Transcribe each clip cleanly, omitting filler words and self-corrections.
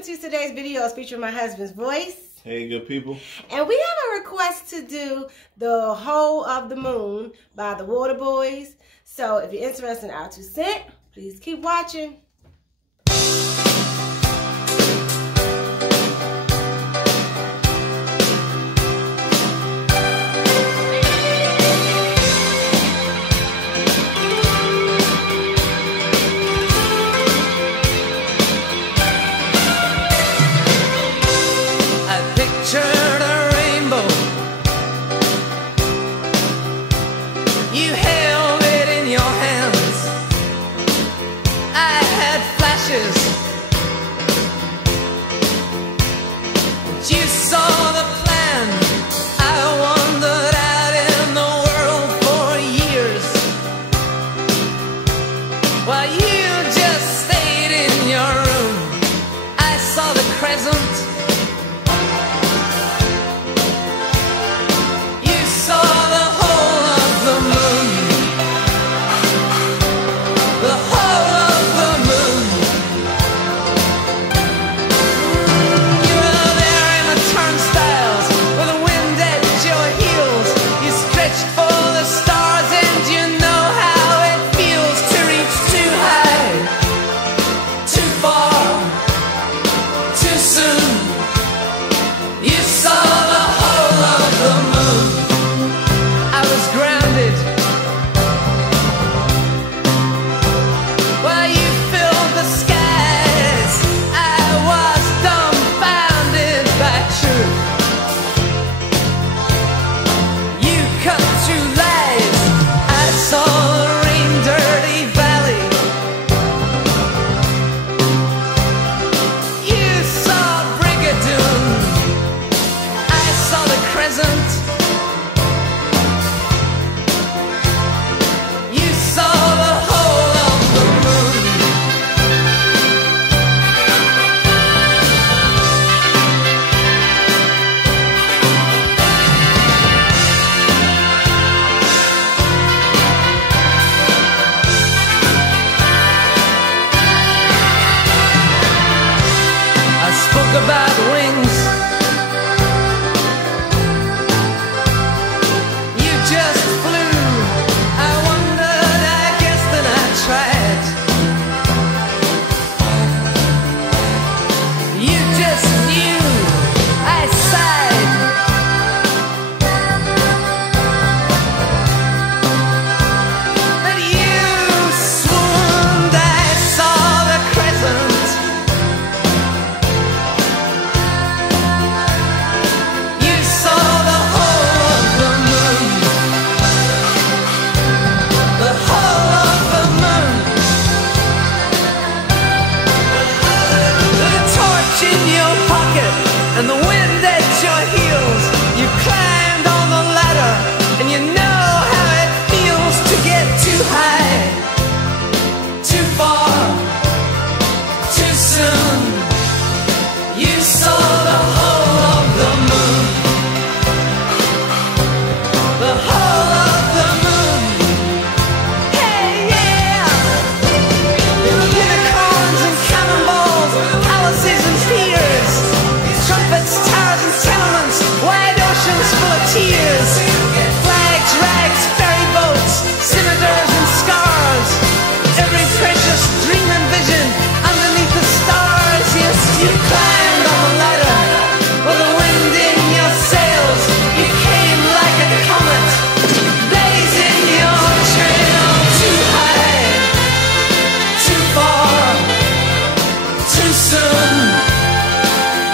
listening to today's video is featuring my husband's voice. Hey, good people. And we have a request to do The Whole of the Moon by the Waterboys. So if you're interested in our 2 cents, please keep watching. You saw the plan. I wandered out in the world for years, while you just stayed in your room. I saw the crescent. You saw the whole of the moon. The whole of the moon. Turnstiles where the wind at your heels. You stretched for the stars and you know how it feels to reach too high, too far, too soon. You saw the whole of the moon. I was grounded while you filled the skies. I was dumbfounded by truth. You cut through lies. I saw the rain-dirty valley. You saw Brigadoon. I saw the crescent. You saw the whole of the moon. I spoke about wings. You just flew. I wondered, I guess then I tried. You just knew. I sighed. But you swooned. I saw the crescent. You saw the whole of the moon. The whole of the moon. With a torch in your pocket and the wind at your heels, you climbed on the ladder and you know how it feels to get too high, too far, too soon. You saw the whole of the moon. The whole of the moon. Hey, yeah. Unicorns and cannonballs, palaces and piers, trumpets, towers and tenements, wide oceans full of tears, flags, rags, ferry boats, scimitars and scars, every precious dream and vision underneath the stars. Yes, you climbed on the ladder with the wind in your sails. You came like a comet, blazing your trail. Too high, too far, too soon.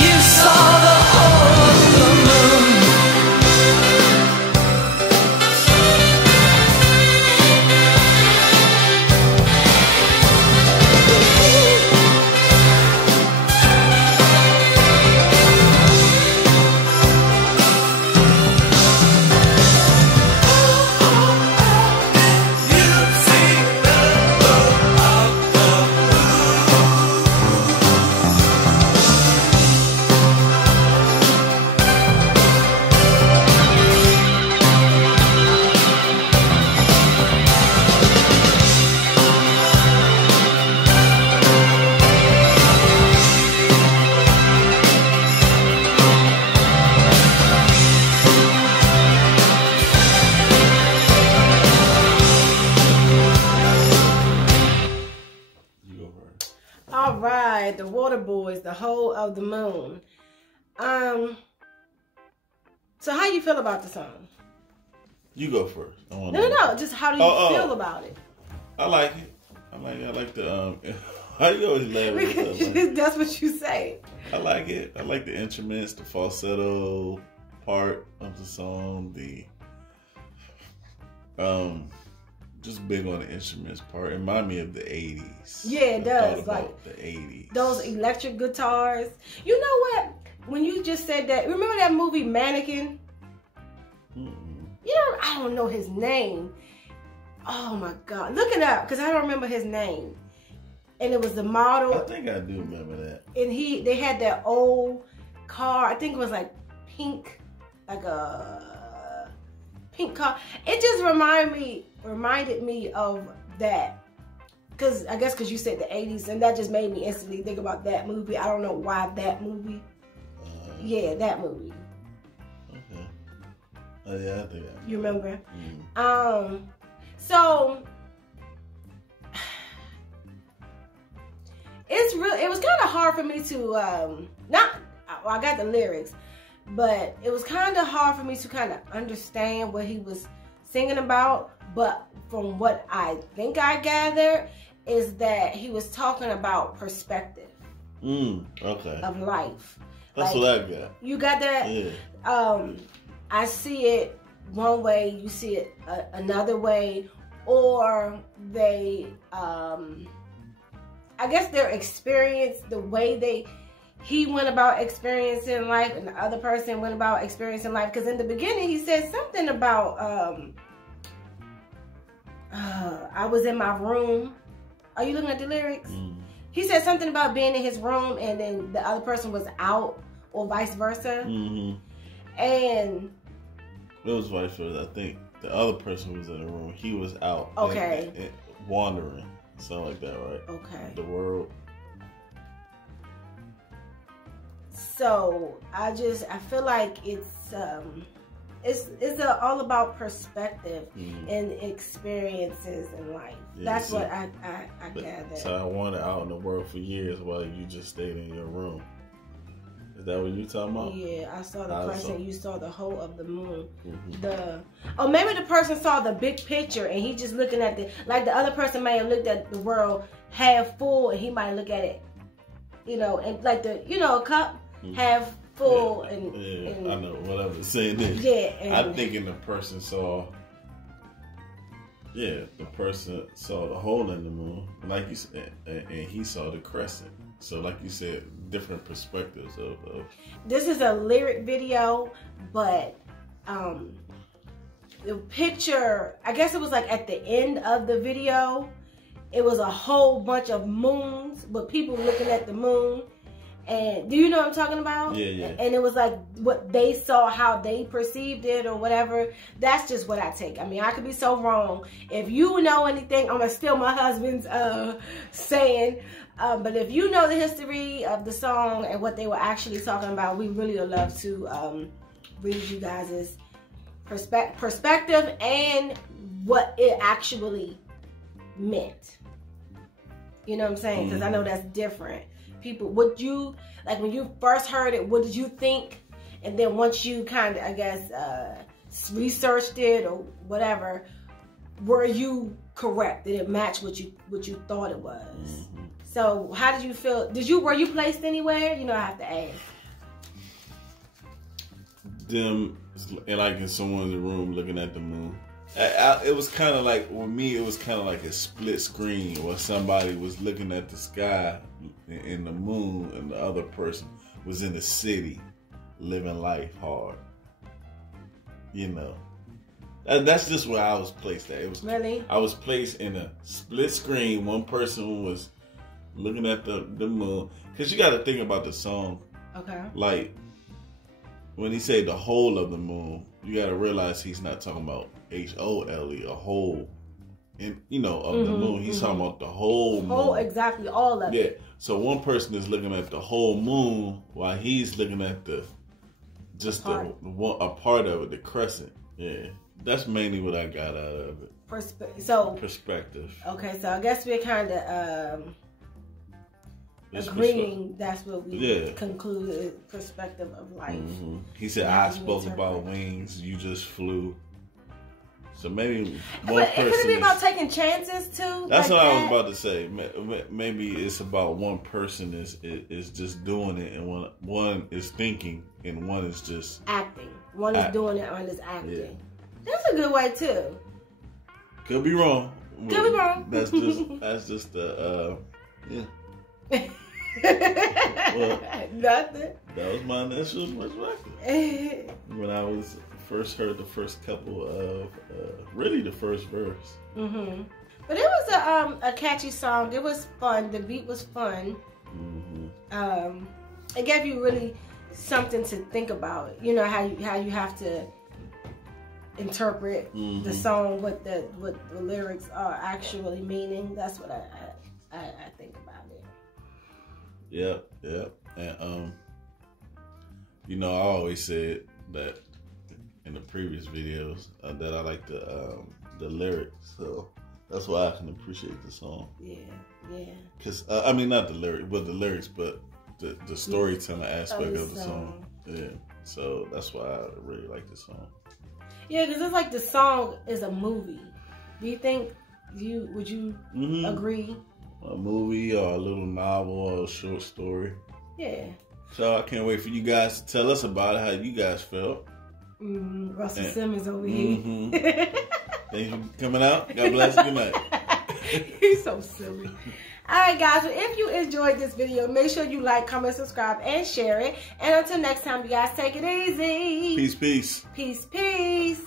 You saw the whole of the moon. by the Waterboys, The Whole of the Moon. So how you feel about the song? You go first. No. Just how do you feel about it? I like it. I like the how you always laugh? That's what you say. I like it. I like the instruments, the falsetto part of the song, the just big on the instruments part. It remind me of the 80s. Yeah, it does. Like the 80s. Those electric guitars. You know what? When you just said that, remember that movie Mannequin? You know, I don't know his name. Oh my God. Look it up, because I don't remember his name. And it was the model. I think I do remember that. And they had that old car. I think it was like pink, like a pink car. It just reminded me of that. Cause I guess because you said the 80s, and that just made me instantly think about that movie. I don't know why that movie. Yeah, that movie. Okay. Oh yeah, I think I. You remember? So it was kind of hard for me to I got the lyrics, but it was kind of hard for me to kind of understand what he was singing about. But from what I think I gathered is that he was talking about perspective of life. That's like, what I got. You got that? Yeah. I see it one way, you see it another way, or they, I guess their experience, the way he went about experiencing life, and the other person went about experiencing life. Because in the beginning, he said something about, I was in my room. Are you looking at the lyrics? He said something about being in his room and then the other person was out, or vice versa. And it was vice versa. I think the other person was in the room. He was out. Okay. And wandering. Something like that, right? Okay. The world. So I feel like it's all about perspective and experiences in life. Yeah, that's what I gathered. So I wanted out in the world for years while you just stayed in your room. Is that what you talking about? Yeah, I saw the crescent. You saw the whole of the moon. Maybe the person saw the big picture and he just looking at like the other person may have looked at the world half full and he might look at it, and like a cup half full and I know whatever saying is. Yeah, I'm thinking the person saw. Yeah, the person saw the hole in the moon, like you said, and he saw the crescent. So, like you said, different perspectives of. This is a lyric video, but the picture, I guess it was like at the end of the video, it was a whole bunch of moons, but people looking at the moon. And do you know what I'm talking about? Yeah. And it was like what they saw, how they perceived it or whatever. That's just what I take. I mean, I could be so wrong. If you know anything, I'm going to steal my husband's saying. But if you know the history of the song and what they were actually talking about, we really would love to read you guys' perspective and what it actually meant. You know what I'm saying? Because I know that's different. People, when you first heard it, what did you think? And then once you kind of, I guess, researched it or whatever, were you correct? Did it match what you thought it was? So how did you feel? Were you placed anywhere? I have to ask. Them, like in someone's room looking at the moon. It was kind of like, with me, it was kind of like a split screen where somebody was looking at the sky and the moon, and the other person was in the city living life hard. That's just where I was placed at. It was really. I was placed in a split screen. One person was looking at the moon, because you got to think about the song. Okay. Like when he said the whole of the moon, you got to realize he's not talking about HOLE, a whole, of the moon. He's talking about the whole moon. Exactly, all of it. Yeah. So one person is looking at the whole moon while he's looking at a part of it, the crescent. Yeah. That's mainly what I got out of it. Perspective. Okay, so I guess we're kind of agreeing that's what we concluded, perspective of life. Mm-hmm. He said, I spoke about wings, you just flew. So maybe one person. Could it be about taking chances too? That's what I was about to say. Maybe it's about one person is just doing it, and one is thinking, and one is just acting. One is doing it, one is acting. Yeah. That's a good way too. Could be wrong. Could be wrong. That's just the yeah. Well, nothing. That was my initial perspective when I first heard the first couple of really the first verse. Mm-hmm. But it was a catchy song. It was fun. The beat was fun. Mm-hmm. It gave you really something to think about. You know how you have to interpret the song, what the lyrics are actually meaning. That's what I think about it. Yeah. And you know, I always said that in the previous videos that I like the lyrics, so that's why I can appreciate the song. Yeah. Cause I mean, not the lyrics, but the storytelling aspect of the song. Yeah. So that's why I really like the song. Yeah, because it's like the song is a movie. Do you think would you agree? A movie or a little novel or a short story. Yeah. So I can't wait for you guys to tell us about it, how you guys felt. Russell Simmons over here. Thank you for coming out. God bless you. Good night. He's so silly. Alright guys, well, if you enjoyed this video, make sure you like, comment, subscribe, and share it. And until next time, you guys take it easy. Peace, peace. Peace, peace.